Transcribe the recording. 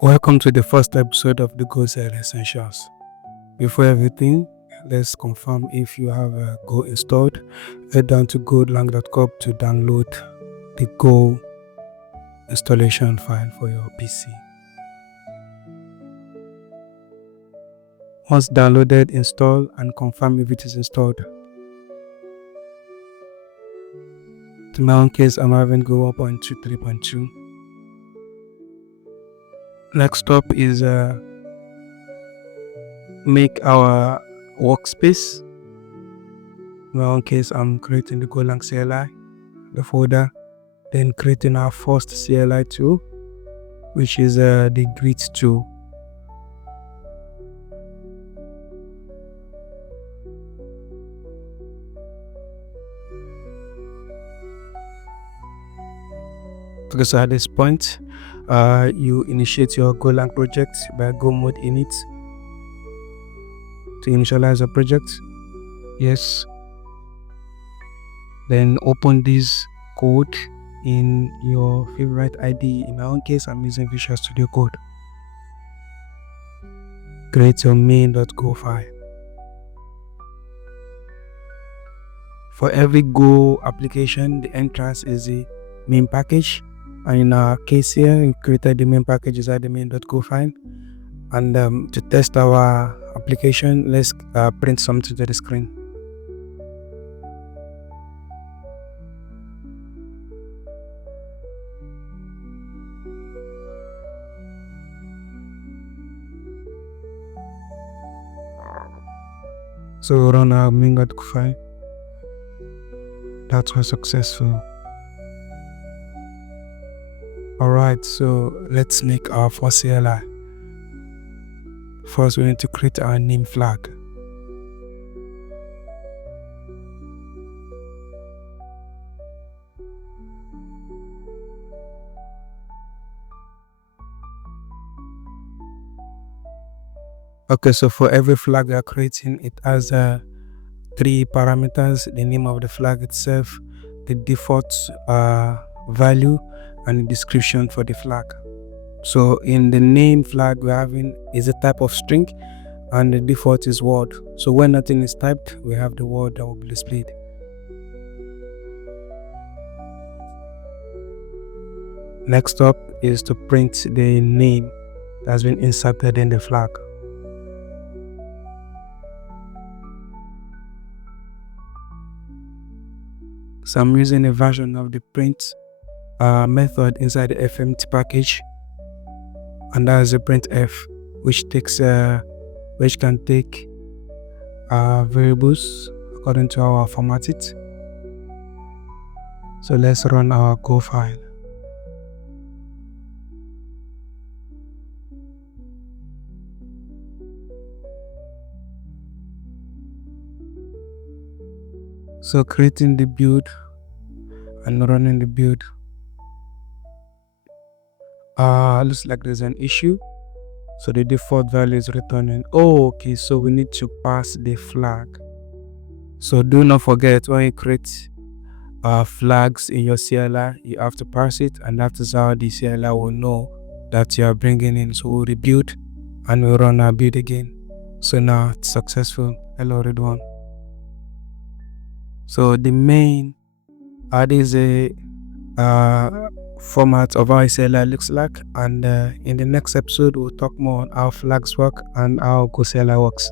Welcome to the first episode of the Go CLI Essentials. Before everything, let's confirm if you have a Go installed. Head down to golang.com to download the Go installation file for your PC. Once downloaded, install and confirm if it is installed. In my own case, I'm having Go 1.2.3.2. Next up is make our workspace. In my own case, I'm creating the Golang CLI, the folder, then creating our first CLI tool, which is the grid tool. Okay, so at this point, you initiate your Golang project by go mode init to initialize a project. Yes. Then open this code in your favorite IDE. In my own case, I'm using Visual Studio Code. Create your main.go file. For every Go application, the entrance is the main package. And in our case here, we created the main package inside the main.go file. And to test our application, let's print something to the screen. So we run our main.go file. That was successful. Alright, so let's make our first CLI. First, we need to create our name flag. Okay, so for every flag we are creating, it has 3 parameters: the name of the flag itself, the default value, and the description for the flag. So in the name flag we're having is a type of string, and the default is word. So when nothing is typed, we have the word that will be displayed. Next up is to print the name that's been inserted in the flag. So I'm using a version of the print method inside the fmt package, and that is a printf, which can take variables according to how I format it. So let's run our Go file. So creating the build and running the build. Looks like there's an issue. So the default value is returning. Oh, okay, so we need to pass the flag. So do not forget, when you create flags in your CLI, you have to pass it, and that is how the CLI will know that you are bringing in. So we'll rebuild and we'll run our build again. So now it's successful. Hello, Redwan. So the main is a format of how CLI looks like, and in the next episode we'll talk more on how flags work and how Go CLI works.